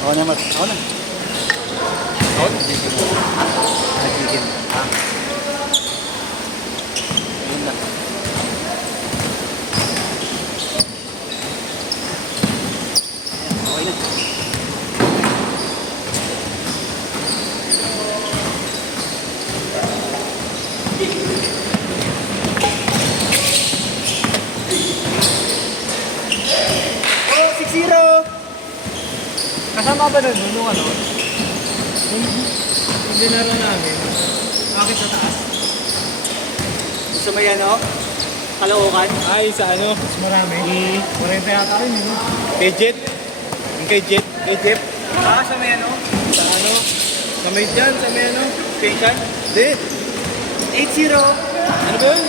Ako na, Mat. Ako na. Ako na. Nagiging. Ha? Ayun na. Okay na. Oh, 6-0! Kasama ba nun nung ano? Yung dinaro namin. Bakit sa taas? Gusto mo yan, oh? Kalookan? Ay, sa ano? Mas marami. 40 yata rin, no? Kay Jet. Yung kay Jet. Kay Jeff. Ah, sa may ano? Sa ano? Sa may dyan, sa may ano? Station? Hindi. 8-0. Ano ba yun?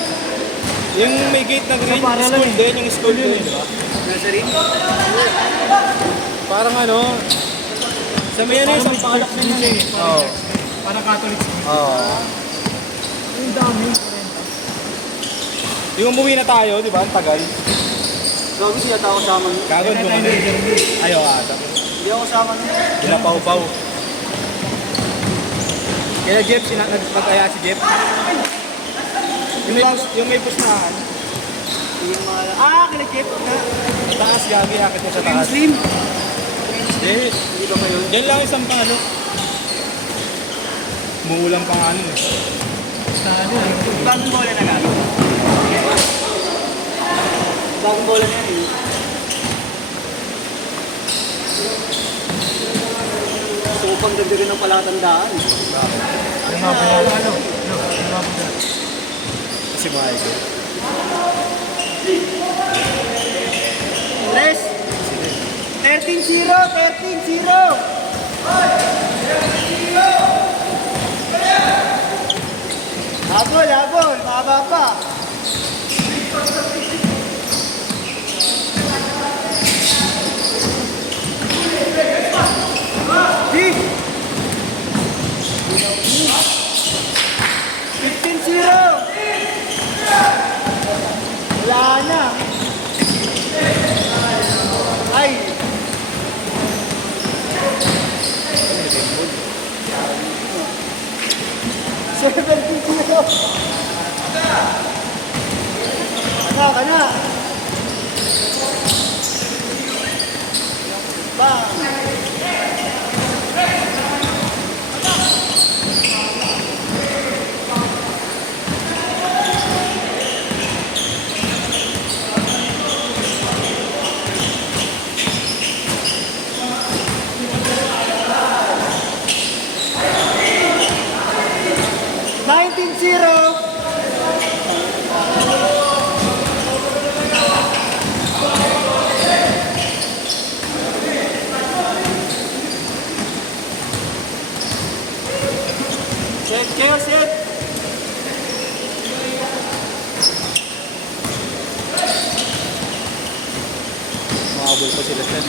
Yung may gate na green, school din, yung school yun, di ba? Nursery? Parang ano, sa may ano, isang palak din yun eh. Oo. Parang Catholic school. Oo. Yung dami. Yung umuwi na tayo, di ba? Ang tagal. Gago siya ako kasama nun. Gagawin mo ano. Ayaw ata. Hindi ako kasama nun. Pinapaw-paw. Kaya Jeff, nag-aya si Jeff. Yung may pusnahan. Yung mga... Ah, kila Jeff na. Sa taas, gagi, akit mo sa Yung taas. slim. Hindi. Hindi ba kayo? Yan lang isang palo. Muulang pang ano eh. Bagong bola na gano'n. Bagong bola na yan eh. So, pang dagdagan ng palatandaan. Yung mga panalo. Ano? Yung mga panalo. Kasi mga ito. Tres. 13-0. 13-0. Habol. Mahaba pa. Di. 15-0. Wala na. Ay. Seventeen zero. Kana. Bang. Zero. Set. Makabol pa sila siya.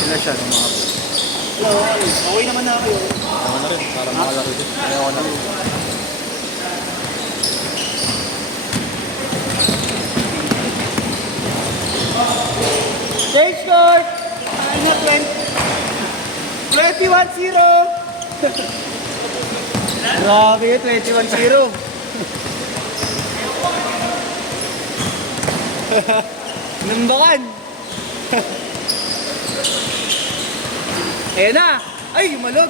Sila siya, makabol. Hello, okay naman na ako yun. Ako na rin, parang makalaro din. Ayaw na rin. Change score! Ay na 21-0! Grabe yun, 21-0. Nambakan! Ayan na! Ay, malog!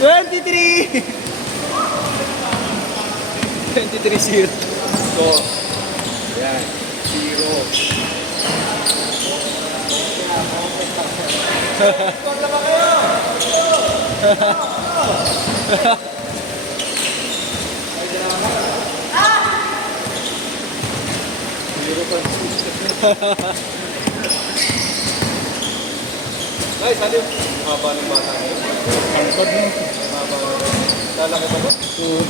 $23! 23-0. Score. Ayan. 0. Score na ba kayo? Ay, sabi mo. Mababa ng bata ngayon. Pangkod mo. Mababa. Lalaki ba ba? Oo.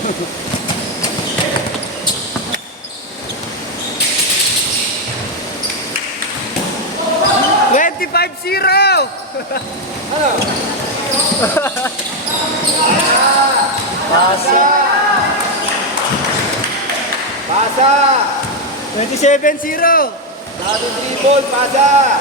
25-0! Ano? Pasok! Pasa! 27-0. Dado 3 ball, pasa!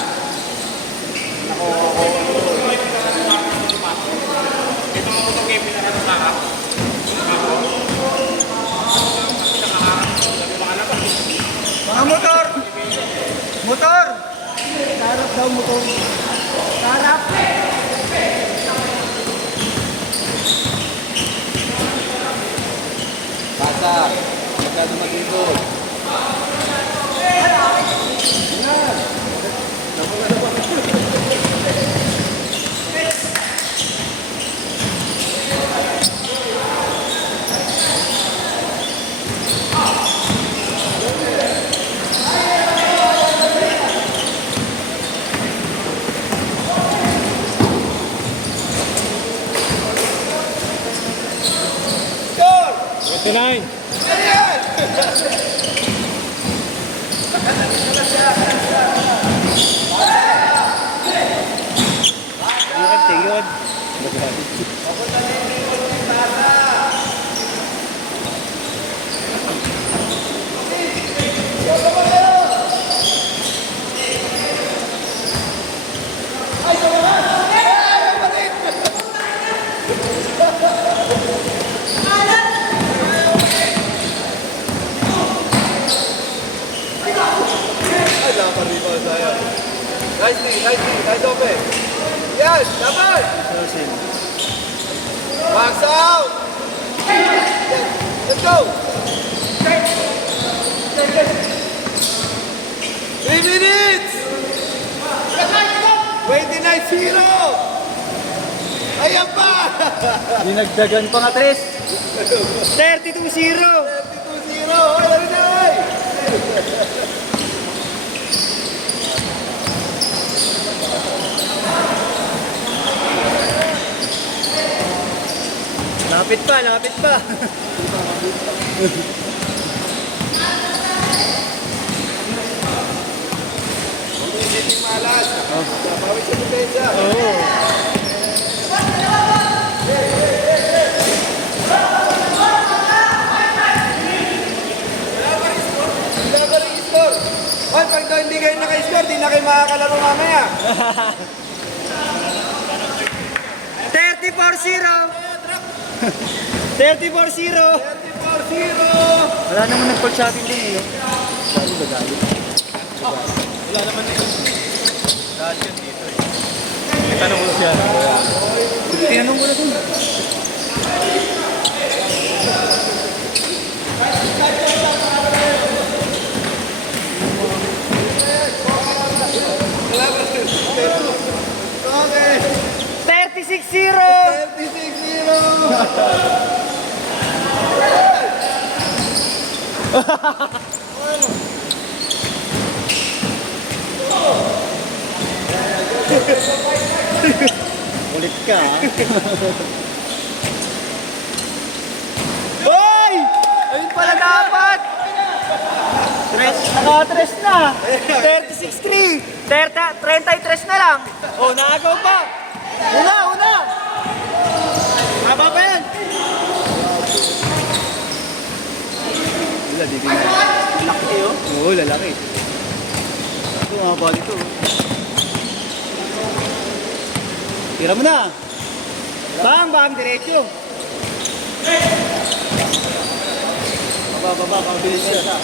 Mga motor! Motor! Sarap daw motor. Sarap! Pasa! Magkano mag-ibol? Score! 29. Yun, tingin. Ay, dapat rebound tayo. Nice thing, nice thing, nice open. Yan, dapat! Box out! Yan, let's go! 3 minutes! 29-0! Ayan pa! Dinagdagan pa nga, Tres. 32-0. 32-0! Oy, laro na, oy! Lapit pa, lapit pa. Hindi malas. Bawit sa depensa. Oo. Wala pa rin score. Hoy, pag daw hindi kayo naka-score, di na kayo makakalaro mamaya. 34-0. 34-0. 34-0! Wala naman nag-call sa akin din eh. No? Sabi ba dali? Wala naman dito. Dahil yan dito eh. May tanong ko siya. Tinanong ko na dun. Okay. 36-0. 36-0! Ulit ka ha. Hoy! Ayun pala dapat! Naka-tres na. 36-3. 33 na lang. Oh, naagaw pa. Una. Haba pa yan. Wala, di din. Laki oh. Oo, lalaki. Ito, mga bali ito. Tira mo na. Bang, diretso. Baba, pabilis siya.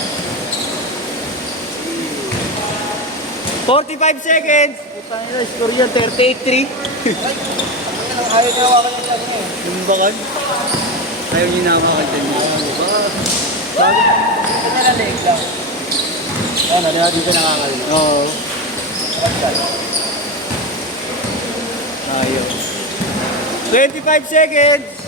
45 seconds. Puta nila, score yan, 38-3. Ayaw na hawakan yung lagi eh. Yung bakan. Ayaw niyo nakakan dyan. Bago. Ito na lang leg lang. Ano, dito nakakal. Oo. Ayaw. 25 seconds.